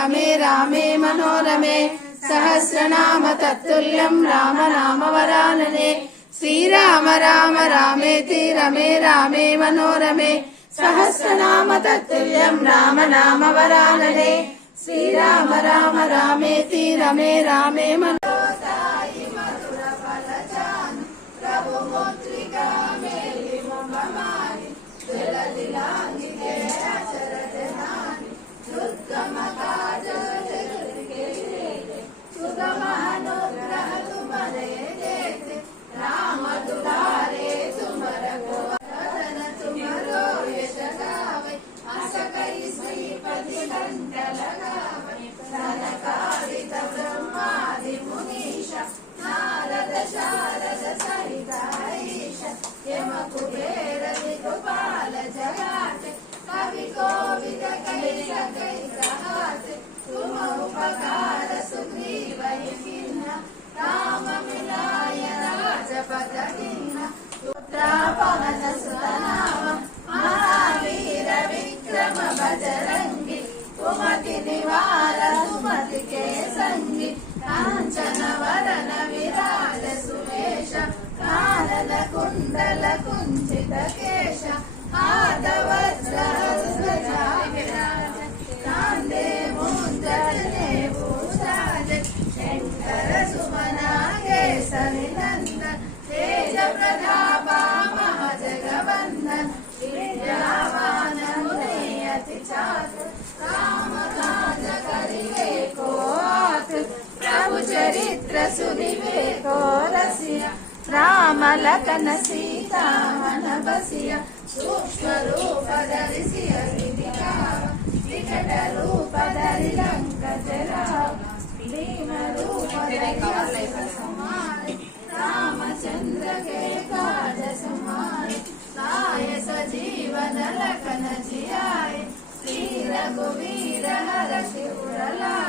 रमे रामे मनोरमे सहस्रनाम तत्तुल्यं राम नाम वरानने श्रीराम राम रामेति रमे रामे मनोरमे सहस्रनाम तत्तुल्यं राम नाम वरानने श्रीराम राम रामेति रमे रामे मनोरमे मधुर फलचानु प्रभु मुद्रिका मेलि ममानि जलदिलांगि अचरज नानि दुर्गम काज सुगम अनुग्रह तुम्हारे देते राम दुलारे तुमर गोवर्धन तुमरो यश गावे अस कई श्रीपति कंठ लगावे सनकादिक ब्रह्मादि मुनीश नारद शारद सहित ईश यम कुबेर दिगपाल जगाते कवि कोविद कई सकै कहाते तुम उपकार सुग्रीव किन्ना राम मिलाय राजपद किन्ना पुत्रा पवन सुत नाम महावीर विक्रम बजरंगी कुमति निवार सुमति के संगी कांचन वरन विराज सुवेश कानन कुंडल कुंचित केश आदवज्र ध्वजा विराज कांदे मुंजने भूषाज शंकर सुमना केसरी नंदन तेज प्रतापा महजगवंदन विद्यावान मुनि अति चातुर राम काज करिवे को आतुर प्रभु चरित्र सुनिवेको रसिया राम लखन सीता मन बसिया सूक्ष्म रूप धरि सिय दिखावा विकट रूप धरि लंक जरावा भीम रूप धरि समारे रामचंद्र के काज समारे लाय सजीवन लखन जियाए श्री रघुवीर हर्षि उर लाए।